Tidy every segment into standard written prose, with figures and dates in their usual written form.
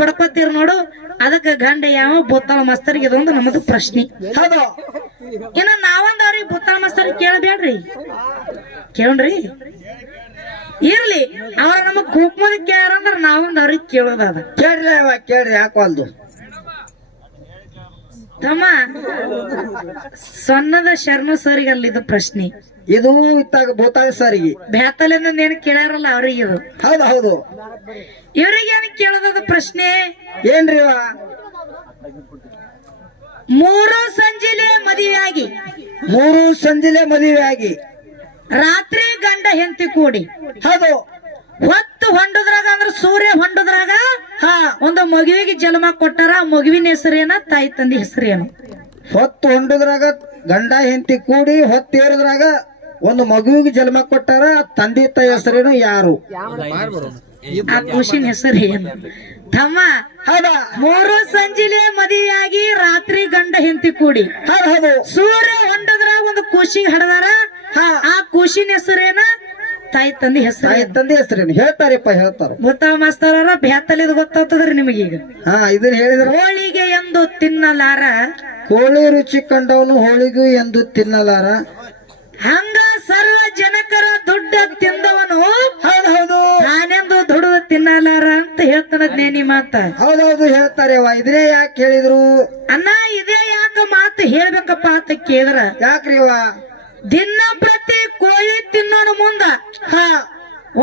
ಬಡ್ಕೊತೀರ್ ನೋಡು ಅದಕ್ಕ ಗಂಡ ಯಾವ ಬುತ್ತಾಳ ಮಾಸ್ತರ್ಗೆ ಇದೊಂದು ನಮ್ಮದು ಪ್ರಶ್ನೆ. ಹೌದು. ಇನ್ನ ನಾವೊಂದ್ ಅವ್ರಿಗೆ ಬುತ್ತಾಳ ಮಾಸ್ತರ್ ಕೇಳಬೇಡ್ರಿ, ಕೇಳ್ರಿ ಇರ್ಲಿ. ಅವ್ರ ನಮಗ್ ಕುಕ್ಮದ ಕೇಳಂದ್ರ ನಾವೊಂದ್ ಅವ್ರಿಗೆ ಕೇಳೋದದ. ಕೇಳ್ರಿ ಅವ ಕೇಳ್ರಿ, ಯಾಕಲ್ದು ತಮ್ಮ ಸೊನ್ನದ ಶರ್ಮ ಸರ್ಗೆ ಅಲ್ಲಿದು ಪ್ರಶ್ನೆ. ಇದು ಇತ್ತಾಗ ಭೂತಾಳ ಸರಿಗೆ ಬ್ಯಾತಲಿಂದ ಏನ್ ಕೇಳ್ಯಾರಲ್ಲ ಅವ್ರಿಗೆ ಇದು. ಹೌದು ಹೌದು. ಇವ್ರಿಗೆ ಏನ್ ಕೇಳೋದದ ಪ್ರಶ್ನೆ ಏನ್ರಿ ಇವ? 3 ಸಂಜಿಲೆ ಮದುವೆಯಾಗಿ 3 ಸಂಜಿಲೆ ಮದುವೆ ಆಗಿ ರಾತ್ರಿ ಗಂಡ ಹೆಂಡತಿ ಕೂಡಿ ಹೌದು ಹೊತ್ತು ಹೊಂಡದ್ರಾಗ ಅಂದ್ರ ಸೂರ್ಯ ಹೊಂಡದ್ರಾಗ ಹಾ ಒಂದು ಮಗುವಿಗೆ ಜನ್ಮ ಕೊಟ್ಟಾರ. ಮಗುವಿನ ಹೆಸರೇನ, ತಾಯಿ ತಂದೆ ಹೆಸರೇನು? ಹೊತ್ತು ಹೊಂಡದ್ರಾಗ ಗಂಡ ಹೆಂಡತಿ ಕೂಡಿ ಹೊತ್ತೇರದ್ರಾಗ ಒಂದು ಮಗುವಿಗೆ ಜನ್ಮ ಕೊಟ್ಟಾರ. ತಂದೆ ತಾಯಿ ಹೆಸರೇನು, ಯಾರು? ಆ ಖುಷಿನ ಹೆಸರು ಏನು ತಮ್ಮ? ಹೌದಾ? 3 ಸಂಜಿಲೆ ಮದುವೆಯಾಗಿ ರಾತ್ರಿ ಗಂಡ ಹೆಂಡತಿ ಕೂಡಿ ಹೌದು ಹೌದು. ಸೂರ್ಯ ಹೊಂಡದ್ರಾಗ ಒಂದು ಖುಷಿಗೆ ಹಡದಾರ. ಆ ಖುಷಿನ ಹೆಸರೇನ, ತಾಯಿ ತಂದೆ ಹೆಸರು? ತಾಯಿ ತಂದೆ ಹೆಸರೇನು ಹೇಳ್ತಾರಪ್ಪ, ಹೇಳ್ತಾರ. ಗೊತ್ತಾವ ಮಾಸ್ತರ ಬ್ಯಾತಲಿದ್ ಗೊತ್ತಾಗ್ತದ್ರಿ ನಿಮಗೀಗ. ಹಾ ಇದನ್ನ ಹೇಳಿದ್ರ. ಹೋಳಿಗೆ ಎಂದು ತಿನ್ನಲಾರ, ಕೋಳಿ ರುಚಿ ಕಂಡವನು ಹೋಳಿಗೂ ಎಂದು ತಿನ್ನಲಾರ. ಹಂಗ ಸರ್ವ ಜನಕರ ದುಡ್ಡ ತಿಂದವನು ಹೌದು ಹೌದು ನಾನೆಂದು ದುಡ್ಡು ತಿನ್ನಲಾರ ಅಂತ ಹೇಳ್ತಾನ ಜ್ಞಾನಿ ಮಾತ. ಹೌದೌದು ಹೇಳ್ತಾರೆ. ಇದನ್ನೇ ಯಾಕೆ ಹೇಳಿದ್ರು ಅಣ್ಣ? ಇದೇ ಯಾಕ ಮಾತು ಹೇಳ್ಬೇಕಪ್ಪ ಅಂತ ಕೇಳಿದ್ರ, ಯಾಕ್ರಿ ಇವ? ದಿನ ಪ್ರತಿ ಕೋಳಿ ತಿನ್ನೋಣ ಮುಂದ ಹಾ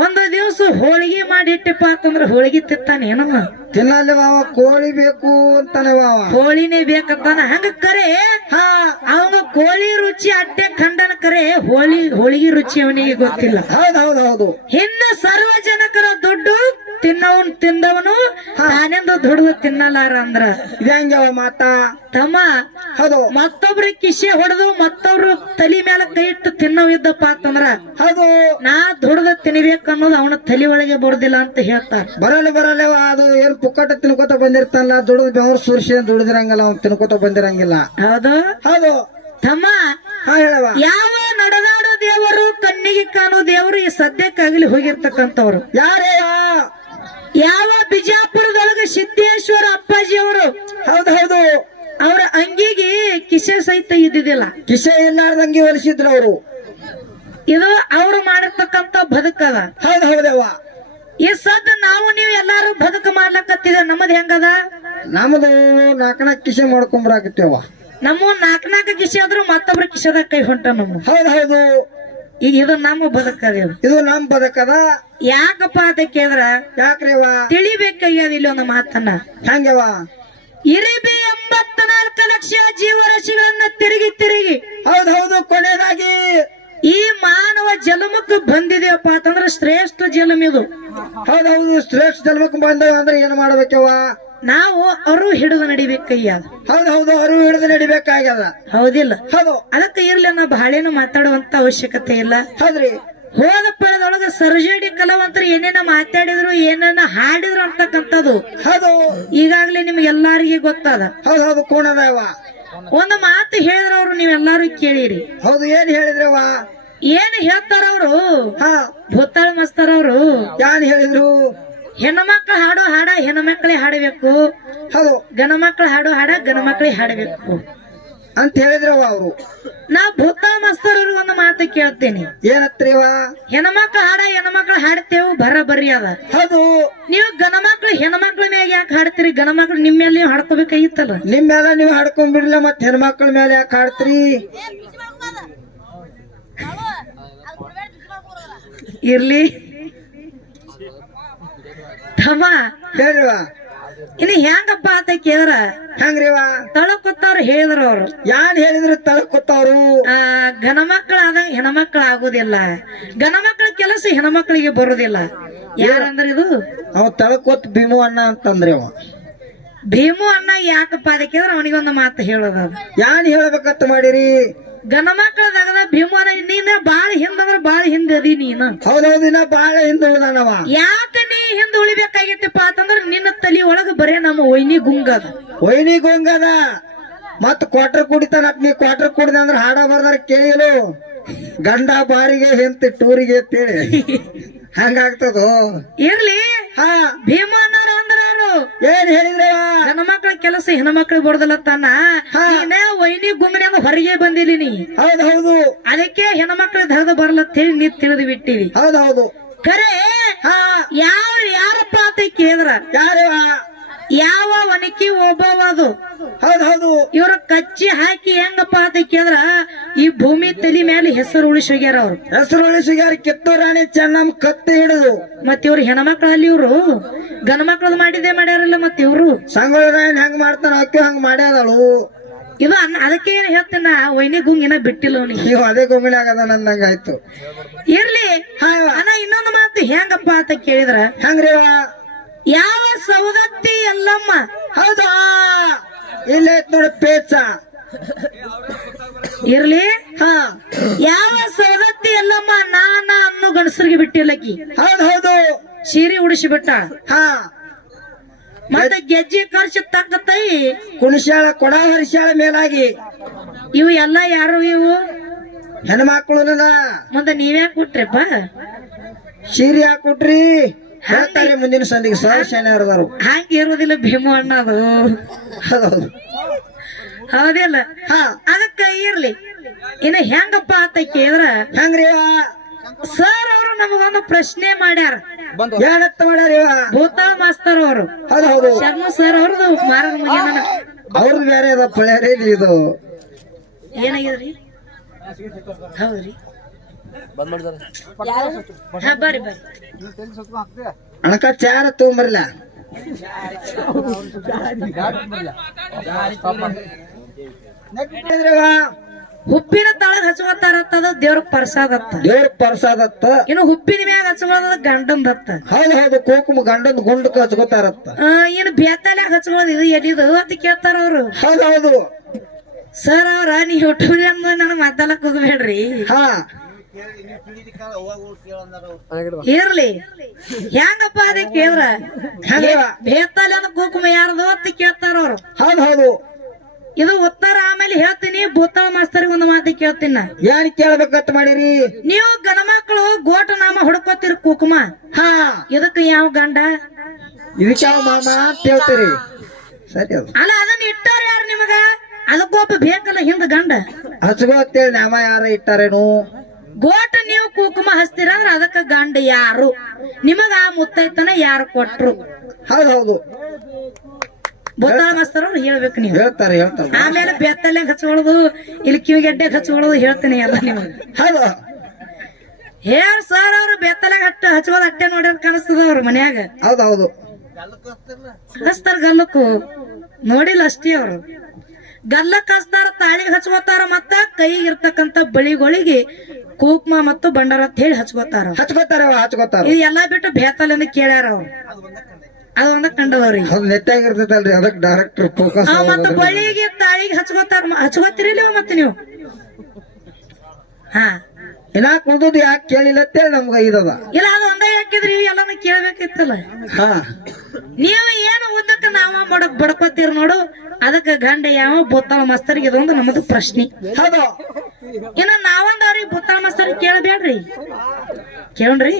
ಒಂದು ದಿವಸ ಹೋಳಿಗೆ ಮಾಡಿಟ್ಟಪ್ಪ ಅಂತಂದ್ರ ಹೋಳಿಗೆ ತಿತ್ತಾನೇನಮ್ಮ? ತಿನ್ನಲ್ಲ ಅವ, ಕೋಳಿ ಬೇಕು ಅಂತಾನೆ ಅವ. ಕೋಳಿನೇ ಬೇಕಂತಾನ. ಹಂಗ ಕರೆ ಹಾ ಅವಂಗ ಕೋಳಿ ರುಚಿ ಅಟ್ಟೆ ಖಂಡನ ಕರೆ ಹೋಳಿಗೆ ರುಚಿ ಅವನಿಗೆ ಗೊತ್ತಿಲ್ಲ. ಹೌದು ಹೌದು ಹೌದು. ಇನ್ನ ಸರ್ವ ಜನಕರ ದುಡ್ಡು ತಿಂದವನು ನಾನೆಂದು ದುಡ್ಡು ತಿನ್ನಲಾರ ಅಂದ್ರ ಇದಂಗವ ಮಾತಾ ತಮ್ಮ. ಹೌದು. ಮತ್ತೊಬ್ರ ಕಿಶೆ ಹೊಡೆದು ಮತ್ತೊಬ್ರು ತಲಿ ಮೇಲೆ ಕೈ ಇಟ್ಟು ತಿನ್ನವಿದ್ದಪ್ಪ ಅಂತಂದ್ರ ಹೌದು ನಾ ದುಡ್ದ ತಿನ್ಬೇಕನ್ನೋದು ಅವನ ತಲೆ ಒಳಗೆ ಬರುದಿಲ್ಲ ಅಂತ ಹೇಳ್ತಾರ. ಬರಲ್ಲವ. ಅದು ಏನ್ ಪುಕ್ಕಟ ತಿನ್ಕೋತ ಬಂದಿರ್ತಾನಲ್ಲ, ದುಡಿದ್ ಬೆವರು ಸುರ್ಸಿ ದುಡಿದಿರಂಗಿಲ್ಲ, ಅವ್ನು ತಿನ್ಕೋತ ಬಂದಿರಂಗಿಲ್ಲ. ಹೌದು ಹೌದು ತಮ್ಮ. ಹಾ ಹೇಳವ. ಯಾವ ನಡೆದಾಡೋ ದೇವರು, ಕಣ್ಣಿಗೆ ಕಾಣೋ ದೇವರು ಈ ಸದ್ಯಕ್ಕಾಗಲಿ ಹೋಗಿರ್ತಕ್ಕಂಥವ್ರು ಯಾರೇ? ಯಾವ ಬಿಜಾಪುರದೊಳಗ ಸಿದ್ದೇಶ್ವರ ಅಪ್ಪಾಜಿ ಅವರು. ಹೌದು ಹೌದು. ಅವ್ರ ಅಂಗಿಗೆ ಕಿಸೆ ಸಹಿತ ಇದ್ದಿದ್ದಿಲ್ಲ. ಕಿಸೆ ಇಲ್ಲಾರ್ದಂಗೆ ಹೊಲಿಸಿದ್ರು ಅವರು. ಇದು ಅವ್ರು ಮಾಡಿರ್ತಕ್ಕಂಥ ಬದುಕದ. ಹೌದು ಹೌದವ. ಈ ಸದ್ ನಾವು ನೀವು ಎಲ್ಲಾರು ಬದುಕು ಮಾಡ್ಲಕತ್ತಿದ. ನಮ್ಮದ್ ಹೆಂಗದ? ನಮ್ದು 4 ಕಿಸೆ ಮಾಡ್ಕೊಂಬರಾಕತ್ತೇವ. ನಮ್ಮ 4 ಕಿಸೆ ಆದ್ರೂ ಮತ್ತೊಬ್ರ ಕಿಸೆದಾಗ ಕೈ ಹೊಂಟ ನಮ್ಮ. ಹೌದು ಹೌದು. ಈಗ ಇದು ನಮ್ಮ ಬದುಕದ. ಇದು ನಮ್ ಬದುಕದ. ಯಾಕಪ್ಪ ಅಂತ ಕೇಳಿದ್ರ ಯಾಕ್ರಿವ? ತಿಳಿಬೇಕಾಗ್ಯದ ಇಲ್ಲಿ ಒಂದು ಮಾತನ್ನ. ಹಂಗವ. ಇರಿಬಿ 84 ಲಕ್ಷ ಜೀವರಾಶಿಗಳನ್ನ ತಿರುಗಿ ಹೌದು ಹೌದು. ಕೊನೆಯದಾಗಿ ಈ ಮಾನವ ಜನ್ಮಕ್ಕೆ ಬಂದಿದೆಯಪ್ಪ ಅಂತಂದ್ರ ಶ್ರೇಷ್ಠ ಜನ್ಮ ಇದು. ಹೌದು ಹೌದು. ಶ್ರೇಷ್ಠ ಜನ್ಮಕ್ಕೆ ಬಂದವ ಅಂದ್ರೆ ಏನ್ ಮಾಡ್ಬೇಕವ? ನಾವು ಅರು ಹಿಡಿದು ನಡಿಬೇಕಯ್ಯ. ಹೌದು ಹೌದು. ಅರಿವು ಹಿಡಿದು ನಡಿಬೇಕಾಗ್ಯದ. ಹೌದಿಲ್ಲ? ಹೌದು. ಅದಕ್ಕೆ ಇರ್ಲಿ, ನಾ ಬಹಳೇನು ಮಾತಾಡುವಂತ ಅವಶ್ಯಕತೆ ಇಲ್ಲ. ಹೌದ್ರಿ. ಹೋದ ಪಳದೊಳಗ ಸರ್ಜಡಿ ಕಲಾವಂತರು ಏನೇನ ಮಾತಾಡಿದ್ರು ಏನೇನ ಹಾಡಿದ್ರು ಅಂತಕ್ಕಂಥದ್ದು ಹೌದು ಈಗಾಗ್ಲೇ ನಿಮ್ಗೆ ಎಲ್ಲಾರಿಗೆ ಗೊತ್ತದ. ಹೌದು ಹೌದು. ಕೋಣದವ ಒಂದು ಮಾತು ಹೇಳಿದ್ರ ಅವ್ರು ನೀವೆಲ್ಲಾರು ಕೇಳಿರಿ. ಹೌದು. ಏನ್ ಹೇಳಿದ್ರವ? ಏನ್ ಹೇಳ್ತಾರ ಅವರು? ಹಾ ಭೂತಾಳ ಮಸ್ತಾರ ಅವರು ಏನ್ ಹೇಳಿದ್ರು? ಹೆಣ್ಮಕ್ಳು ಹಾಡೋ ಹಾಡ ಹೆಣ್ಮಕ್ಳೇ ಹಾಡಬೇಕು, ಹೌದು. ಗಣ ಮಕ್ಳು ಹಾಡೋ ಹಾಡ ಗಣ ಮಕ್ಳೇ ಹಾಡಬೇಕು ಅಂತ ಹೇಳಿದ್ರವ ಅವರು. ನಾ ಭೂತಾಳ ಮಸ್ತರ್ ಅವ್ರಿಗೆ ಒಂದು ಮಾತು ಕೇಳ್ತೀನಿ. ಏನತ್ರಿವ? ಹೆಣ್ಮಕ್ಳು ಹಾಡ ಹೆಣ್ಮಕ್ಳು ಹಾಡ್ತೇವು ಬರೀ ಅದ. ಹೌದು. ನೀವು ಗಣಮಕ್ಳು ಹೆಣ್ಮಕ್ಳ ಮ್ಯಾಗ ಯಾಕೆ ಹಾಡ್ತೀರಿ? ಗಣಮಕ್ಳು ನಿಮ್ಮ ಮೇಲೆ ನೀವು ಹಾಡ್ಕೋಬೇಕಾಗಿತ್ತಲ್ಲ. ನಿಮ್ಮೆಲ್ಲ ನೀವು ಹಾಡ್ಕೊಂಡ್ಬಿಡ್ಲಿಲ್ಲ, ಮತ್ ಹೆಣ್ಮಕ್ಳ ಮೇಲೆ ಯಾಕೆ ಹಾಡ್ತೀರಿ? ಇರ್ಲಿ ತಮ್ಮ. ಹೇಳ್ರಿವ. ಇನ್ನು ಹೆಂಗಪ್ಪ ಅಂತ ಕೇಳಿದ್ರ ಹಂಗ್ರಿವ? ತಳಕೊತ್ತವ್ರು ಹೇಳಿದ್ರ ಅವ್ರು. ಯಾನ್ ಹೇಳಿದ್ರು ತಳಕ್ ಕೂತವ್ರು. ಗಣಮಕ್ಳು ಆದಂಗ ಹೆಣ್ಮಕ್ಳು ಆಗುದಿಲ್ಲ, ಗಣಮಕ್ಳ ಕೆಲಸ ಹೆಣ್ಮಕ್ಳಿಗೆ ಬರುದಿಲ್ಲ. ಯಾರಂದ್ರ ಇದು? ಅವ್ ತಳಕೊತ್ ಭೀಮು ಅಣ್ಣ ಅಂತಂದ್ರಿ ಅವ. ಭೀಮು ಅಣ್ಣ ಯಾಕಪ್ಪ ಅದಕ್ಕೆ ಅವನಿಗೊಂದು ಮಾತು ಹೇಳೋದ. ಯಾನ್ ಹೇಳ್ಬೇಕಂತ ಮಾಡಿರಿ? ಗಣಮಕ್ಳದಾಗ ಭೀಮು ಅಣ್ಣ ನೀನ ಬಾಳ ಹಿಂದಂದ್ರ ಬಾಳ ಹಿಂದ ಅದಿ ನೀನು. ಹೌದೌದು. ಇನ್ನ ಬಾಳ ಹಿಂದ ಉಳ್ದಾನವ. ಯಾಕೆ ನೀ ಹಿಂದ ಉಳಿಬೇಕಾಗಿತ್ತಪ್ಪ ಅಂತಂದ್ರ ನಿನ್ನ ತಲಿ ಒಳಗ ಬರೇ ನಮ್ಮ ಒಯ್ನಿ ಗುಂಗದ. ಒಯ್ನಿ ಗುಂಗದ. ಮತ್ ಕ್ವಾರ್ಟರ್ ಕುಡಿತಾನ. ನೀ ಕ್ವಾರ್ಟರ್ ಕುಡಿದ ಅಂದ್ರ ಹಾಡ ಬರ್ದಾರ ಕೇಳಿಲು. ಗಂಡ ಬಾರಿಗೆ ಹೆಂತ ಟೂರಿಗೆ ಅಂತೇಳಿ ಹಂಗಾಗ್ತದೋ. ಇರ್ಲಿ. ಹಾ ಭೀಮಣ್ಣರು ಅಂದ್ರ ಏನ್ ಹೇಳಿದ್ರವ? ಗಂಡ ಮಕ್ಳ ಕೆಲಸ ಹೆಣ್ಣು ಮಕ್ಳಿಗೆ ಬಡ್ದಲತ್ತಾನ. ನೀನೇ ವೈನಿ ಗುಮ್ಮಿನ ಹೊರಗೆ ಬಂದಿಲಿ ನೀ. ಹೌದು ಹೌದು. ಅದಕ್ಕೆ ಹೆಣ್ಣು ಮಕ್ಳಿಗೆ ಧಗದ ಬರ್ಲತ್ತ ಹೇಳಿ ನೀ ತಿಳಿದು ಬಿಟ್ಟಿವಿ. ಹೌದು ಹೌದು. ಖರೆ ಯಾರಪ್ಪ ಅಂತ ಕೇಳಿದ್ರ ಯಾರವ? ಯಾವ ಒನಕಿ ಒಬ್ಬವದು. ಹೌದು ಹೌದು. ಇವ್ರ ಕಚ್ಚಿ ಹಾಕಿ ಹೆಂಗಪ್ಪ ಅಂತ ಕೇಳಿದ್ರ ಈ ಭೂಮಿ ತಲಿ ಮೇಲೆ ಹೆಸರು ಉಳಿಸಿ ಹೋಗ್ಯಾರ ಅವ್ರು. ಹೆಸರು ಉಳಿಸಿಗ್ಯಾರ. ಕಿತ್ತೂರು ರಾಣಿ ಚೆನ್ನಮ್ಮ ಕತ್ತಿ ಹಿಡಿದು. ಮತ್ ಇವ್ರು ಹೆಣ್ಮಕ್ಳಲ್ಲಿ ಇವ್ರು ಗಂಡ ಮಕ್ಳದ್ ಮಾಡಿದ್ದೆ ಮಾಡ್ಯಾರಲ್ಲ. ಮತ್ ಇವ್ರು ಸಂಗೊಳ್ಳಿ ರಾಯಣ್ಣ ಹೆಂಗ್ ಮಾಡ್ತಾನ ಅಕ್ಕಿ ಹಂಗ ಮಾಡ್ಯಾದಳು. ಇದು ಅದಕ್ಕೆ ಏನ್ ಹೇಳ್ತೇನ ವೈನಿ ಗುಂಗಿನ ಬಿಟ್ಟಿಲ್ಲ ಅವ್ನಿಗೆ. ನೀವು ಅದೇ ಗುಂಗಿನ ಆಗದ ನಂದಂಗಾಯ್ತು. ಇರ್ಲಿ ಅಣ್ಣ, ಇನ್ನೊಂದು ಮಾತು ಹೆಂಗಪ್ಪ ಅಂತ ಕೇಳಿದ್ರ ಹೆಂಗ್ರಿ? ಯಾವ ಸವದತ್ತಿ ಎಲ್ಲಮ್ಮ. ಹೌದಾ? ಇಲ್ಲ ನೋಡಿ ಪೇಚ. ಇರ್ಲಿ ಹಾ, ಯಾವ ಸವದತ್ತಿ ಎಲ್ಲಮ್ಮ ನಾನ ಅನ್ನೋ ಗಂಡಸರಿಗೆ ಬಿಟ್ಟಿಲ್ಲಕಿ. ಹೌದು ಹೌದು. ಸೀರೆ ಉಡಿಸಿ ಬಿಟ್ಟ. ಹಾ, ಮತ್ತೆ ಗೆಜ್ಜೆ ಖರ್ಚು ತಕ್ಕತೈ ಕುಣಿಸ್ಯಾಳ ಕೊಡ ಹರಿಸ್ಯಾಳ ಮೇಲಾಗಿ. ಇವು ಎಲ್ಲ ಯಾರು ಇವು? ಹೆಣ್ಮಕ್ಳು. ಮುಂದೆ ನೀವ್ಯಾಕ್ ಕೊಟ್ರಿಪ್ಪ? ಸೀರೆ ಹಾಕೊಟ್ರಿ ಹೇಳ್ತಾರೆ ಮುಂದಿನ ಸಂದಿಗೆ ಸಹಶಾನರು. ಹಂಗ ಇರುವುದಿಲ್ಲ ಭೀಮು ಅಣ್ಣದು. ಹೌದು ಹೌದಿಲ್ಲ? ಅದಕ್ಕ ಇರ್ಲಿ. ಇನ್ನ ಹೆಂಗಪ್ಪ ಅಂತ ಕೇಳಿದ್ರ ಹೆಂಗ್ರಿ? ಸರ್ ಅವರು ನಮಗೊಂದು ಪ್ರಶ್ನೆ ಮಾಡ್ಯಾರ. ಏನತ್ತ ಮಾಡ್ಯಾರ? ಭೂತಾಳ ಮಾಸ್ತರ್ ಅವರು. ಹೌದು ಹೌದು. ಶರ್ಮ ಸರ್ ಅವ್ರದ್ದು ಮಾರದ ಮುಗಿಯನ. ಅವ್ರದ್ದು ಬೇರೆ ಅದ ಪಳ್ಯಾರಿ. ಇದು ಏನಾಗಿದ್ರಿ? ಹೌದ್ರಿ. ಹಾ, ಬರ್ರಿ ಬರ್ರಿ. ಅಣಕ ಚಾರ ತಗೊಂಬರ್ಲ. ಹುಪ್ಪಿನ ತಾಳಗ್ ಹಚ್ಕೋತಾರತ್ತದ ದೇವ್ರ ಪ್ರಸಾದತ್ತ. ದೇವ್ರ ಪ್ರಸಾದತ್ತ. ಇನ್ನು ಹುಪ್ಪಿನ ಮ್ಯಾಗ ಹಚ್ಕೊಳ್ಳೋದ ಗಂಡಂದತ್ತ. ಹೌದು ಹೌದು. ಕುಂಕುಮ ಗಂಡನ್ ಗುಂಡಕ್ ಹಚ್ಕೋತಾರತ್ತ. ಇನ್ನು ಬೇತಾಲ್ಯಾಗ ಹಚ್ಕೊಳ್ಳೋದು ಇದು ಎಲ್ಲಿದು ಅಂತ ಕೇಳ್ತಾರ ಅವ್ರು. ಹೌದು ಹೌದು. ಸರ್ ಅವ್ರ ನೀ ಯೂಟ್ಯೂಬ್ ನನ್ನ ಮಾತಾಡಕ್ ಹೋಗ್ಬೇಡ್ರಿ. ಹಾ, ಇರ್ಲಿ. ಹೆಂಗಪ್ಪ ಅದೇ ಕೇಳಿದ್ರ ಬೇತಾಲಿ ಅಂದ ಕುಂಕುಮ ಯಾರದು ಅಂತ ಕೇಳ್ತಾರ ಅವ್ರು. ಹೌದು ಹೌದು. ಇದು ಉತ್ತರ ಆಮೇಲೆ ಹೇಳ್ತೀನಿ. ಭೂತಾಳ ಮಾಸ್ತರಿಗೆ ಒಂದು ಮಾತು ಕೇಳ್ತೀನಿ ನಾ. ಏನ್ ಕೇಳ್ಬೇಕಂತ ಮಾಡಿರಿ ನೀವು ಗಣಮಕ್ಳು ಗೋಟ ನಾಮ ಹುಡ್ಕೋತೀರಿ ಕುಂಕುಮ. ಹಾ, ಇದಕ್ಕೆ ಯಾವ ಗಂಡ? ಇದಕ್ಕೆ ಯಾವ ಮಾಮ ಅಂತ ಹೇಳ್ತೀರಿ. ಸರಿ. ಅದು ಅಲ್ಲ, ಅದನ್ನ ಇಟ್ಟಾರ ಯಾರು ನಿಮಗ? ಅದಕ್ಕೊಬ್ಬ ಬೇಕಲ್ಲ ಹಿಂದ ಗಂಡ. ಹಚ್ಕೋತೇಳಿ ನಾಮ ಯಾರ ಇಟ್ಟಾರೇನು? ಗೋಟ ನೀವು ಕುಂಕುಮ ಹಚ್ತೀರ ಅಂದ್ರ ಅದಕ್ಕ ಗಂಡ ಯಾರು? ನಿಮಗ ಆ ಮುತ್ತೈತನ ಯಾರು ಕೊಟ್ರು? ಹೌದು ಹೌದು. ಭೂತಾಳ ಮಾಸ್ತರ್ ಅವ್ರು ಹೇಳ್ಬೇಕು ನೀವು. ಹೇಳ್ತಾರೆ ಹೇಳ್ತಾರೆ. ಆಮೇಲೆ ಬೆತ್ತಲ್ಯಾಗ ಹಚ್ಕೊಳ್ಳೋದು, ಇಲ್ಲಿ ಕಿವಿಗೆಡ್ಡೆ ಹಚ್ಕೊಳ್ಳೋದು ಹೇಳ್ತೀನಿ ಎಲ್ಲ ನಿಮಗೆ. ಹೌದು. ಹೇಳ್ ಸರ್ ಅವ್ರು ಬೆತ್ತಲ್ಯಾಗ ಹಚ್ಕೋದು ಅಟ್ಟೆ ನೋಡ್ಯಾರ ಕಾಣಿಸ್ತದ ಅವ್ರ ಮನ್ಯಾಗ. ಹೌದು ಹೌದು. ಹಚ್ತಾರ ಗಲ್ಲಕ್ಕೂ ನೋಡಿಲ್ಲ ಅಷ್ಟೇ. ಅವ್ರು ಗಲ್ಲಕ್ ಹಚ್ತಾರ, ತಾಳಿಗೆ ಹಚ್ಕೋತಾರ, ಮತ್ತ ಕೈಗೆ ಇರ್ತಕ್ಕಂತ ಬಳಿಗಳಿಗೆ ಕುಂಕುಮ ಮತ್ತು ಬಂಡಾರ ಅಂತ ಹೇಳಿ ಹಚ್ಕೋತಾರ. ಹಚ್ಕೋತಾರ. ಇದು ಎಲ್ಲಾ ಬಿಟ್ಟು ಬೇತಲಿಂದ ಕೇಳ್ಯಾರ ಅವ್ರು. ಅದೊಂದ ಕಂಡದವ್ರಿಗೆ. ಅದು ನೆಟ್ಟಾಗಿರ್ತೈತಲ್ರಿ, ಅದಕ್ಕೆ ಡೈರೆಕ್ಟರ್ ಫೋಕಸ್. ಮತ್ತ ಬಳಿಗೆ ತಾಳಿಗೆ ಹಚ್ಕೋತಾರ. ಹಚ್ಕೋತಿರಿಲ್ಲ ಮತ್ತೆ ನೀವು? ಹಾ, ಇನ್ನಾಕ್ ಮುಂದದ್ದು ಯಾಕೆ ಕೇಳಿಲ್ಲ ಅಂತೇಳಿ ನಮ್ಗ ಇದದ. ಇಲ್ಲ, ಅದು ಒಂದೇ ಹಾಕಿದ್ರಿ ಎಲ್ಲಾನು ಕೇಳ್ಬೇಕಿತ್ತಲ್ಲ. ಹಾ, ನೀವು ಏನು ಉದ್ದಕ್ಕ ನಾವ ಮಾಡಕ್ ಬಡ್ಕೋತೀರಿ ನೋಡು, ಅದಕ್ಕ ಗಂಡ ಯಾವ? ಭೂತಾಳ ಮಾಸ್ತರ್ಗೆ ಇದೊಂದು ನಮ್ಮದು ಪ್ರಶ್ನೆ. ಹೌದು. ಇನ್ನ ನಾವೊಂದವ್ರಿಗೆ ಭೂತಾಳ ಮಾಸ್ತರ್ ಕೇಳಬೇಡ್ರಿ. ಕೇಳ್ರಿ.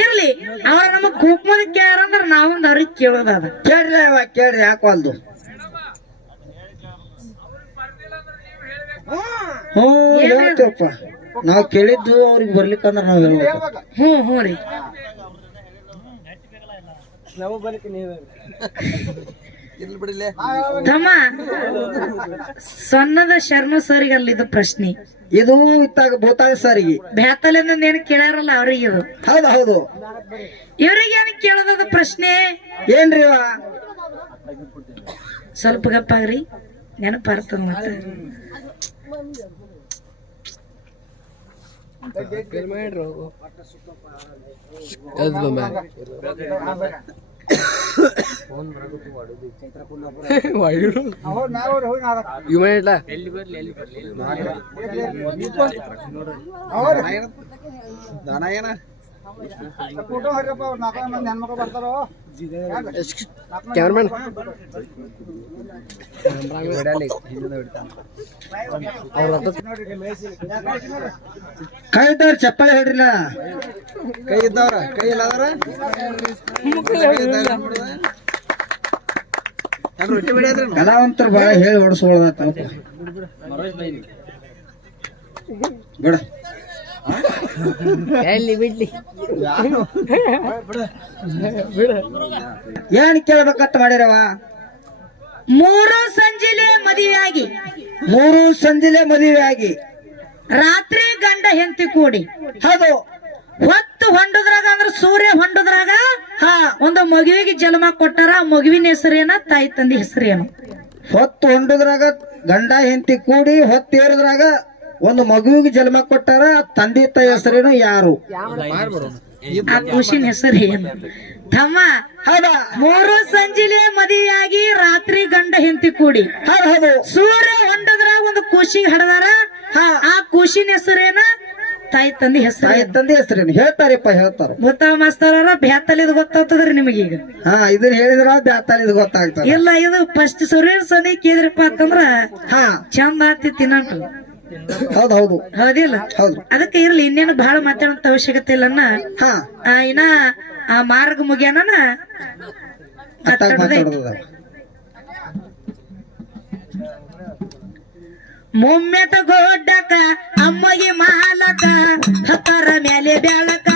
ಇರ್ಲಿ, ಅವ್ರ ನಮಗ್ ಕುಂಕುಮದ ಕೇಳಂದ್ರ ನಾವೊಂದ್ ಅವ್ರಿಗೆ ಕೇಳೋದದ. ಕೇಳ್ರಿ ಅವ ಕೇಳ್ರಿ. ಯಾಕಲ್ದು? ಹೇಳ್ತೇವಪ್ಪ. ನಾವ್ ಕೇಳಿದ್ದು ಅವ್ರಿಗೆ ಬರ್ಲಿಕ್ಕಂದ್ರ ನಾವ್ ಹೇಳ್ಬೇಕು. ಹ್ಞೂ ರೀ. ತಮ್ಮ ಸಣ್ಣದ ಶರ್ಮ ಸರ್ಗೆ ಅಲ್ಲ ಇದು ಪ್ರಶ್ನೆ. ಇದು ಇತ್ತಾಗ ಭೂತಾಳ ಸರಿಗೆ ಬೇತಲಿಂದ ಏನ್ ಕೇಳ್ಯಾರಲ್ಲ ಅವ್ರಿಗೆ ಇದು. ಹೌದು ಹೌದು. ಇವ್ರಿಗೆ ಏನ್ ಕೇಳೋದದ ಪ್ರಶ್ನೆ? ಏನ್ರಿ? ಸ್ವಲ್ಪ ಗಪ್ಪಾಗ್ರಿ, ನೆನಪು ಬರ್ತದ ಮತ್ತೆ. ಕ್ಯಾಮ್ರಾಮನ್ ಕೈ ಇದ್ದವ್ರ ಚಪ್ಪಾಳೆ ಹೇಳ್ರಿಲ್ಲ. ಕೈ ಇದ್ದವ್ರ ಕೈ ಇಲ್ಲದವ್ರ ಕಲಾವಂತರು ಬಹಳ ಹೇಳಿ ಹೊಡ್ಸ್ಕೊಳ್ದ ಬಿಡ ಏನ್ ಕೇಳ್ಬೇಕಂತ ಮಾಡಿರವ? 3 ಸಂಜಿಲೆ ಮದುವೆಯಾಗಿ 3 ಸಂಜಿಲೆ ಮದುವೆ ಆಗಿ ರಾತ್ರಿ ಗಂಡ ಹೆಂಡತಿ ಕೂಡಿ ಹೌದು ಹೊತ್ತು ಹೊಂಡದ್ರಾಗ ಅಂದ್ರ ಸೂರ್ಯ ಹೊಂಡದ್ರಾಗ ಹಾ ಒಂದು ಮಗುವಿಗೆ ಜನ್ಮ ಕೊಟ್ಟಾರ. ಆ ಮಗುವಿನ ಹೆಸರೇನ, ತಾಯಿ ತಂದೆ ಹೆಸರೇನು? ಹೊತ್ತು ಹೊಂಡದ್ರಾಗ ಗಂಡ ಹೆಂಡತಿ ಕೂಡಿ ಹೊತ್ತೇರದ್ರಾಗ ಒಂದು ಮಗುವಿಗೆ ಜನ್ಮ ಕೊಟ್ಟಾರ. ತಂದೆ ತಾಯಿ ಹೆಸರೇನು? ಯಾರು? ಆ ಖುಷಿನ ಹೆಸರು ಏನು ತಮ್ಮ? ಹೌದಾ? 3 ಸಂಜಿಲೆ ಮದುವೆಯಾಗಿ ರಾತ್ರಿ ಗಂಡ ಹೆಂಡತಿ ಕೂಡಿ ಹೌದು ಸೂರ್ಯ ಹೊಂಡದ್ರಾಗ ಒಂದು ಖುಷಿಗೆ ಹಡದಾರ. ಹಾ ಆ ಖುಷಿನ ಹೆಸರೇನ, ತಾಯಿ ತಂದೆ ಹೆಸರು? ತಾಯಿ ತಂದೆ ಹೆಸರೇನು ಹೇಳ್ತಾರಪ್ಪ? ಹೇಳ್ತಾರ ಗೊತ್ತಾವ ಮಾಸ್ತಾರ. ಬ್ಯಾತಲಿದ್ ಗೊತ್ತಾಗ್ತದ್ರಿ ನಿಮಗೀಗ. ಹಾ ಇದನ್ನ ಹೇಳಿದ್ರ ಬ್ಯಾತಾಲಿದ್ ಗೊತ್ತಾಗ್ತದ. ಇಲ್ಲ ಇದು ಫಸ್ಟ್ ಸೂರ್ಯ ಸದಿ ಕೇಳಿದ್ರಪ್ಪ ಅಂತಂದ್ರ ಹಾ ಚಂದ ಆತಿ ತಿನ್ನಂಟು. ಹೌದು ಹೌದು ಹೌದಿಲ್ಲ? ಹೌದು. ಅದಕ್ಕೆ ಇರ್ಲಿ, ಇನ್ನೇನು ಬಹಳ ಮಾತಾಡೋಂತ ಅವಶ್ಯಕತೆ ಇಲ್ಲ. ಹಾ ಇನ್ನ ಆ ಮಾರ್ಗ ಮುಗಿಯನ ಅತ್ತಾಗ ಮಾತಾಡೋದ. ಮೊಮ್ಮೆತ ಗೋಡ್ಡಕ ಅಮ್ಮಗೆ ಮಾಲಕ ಹತ್ತರ ಮೇಲೆ ಬೆಳಕ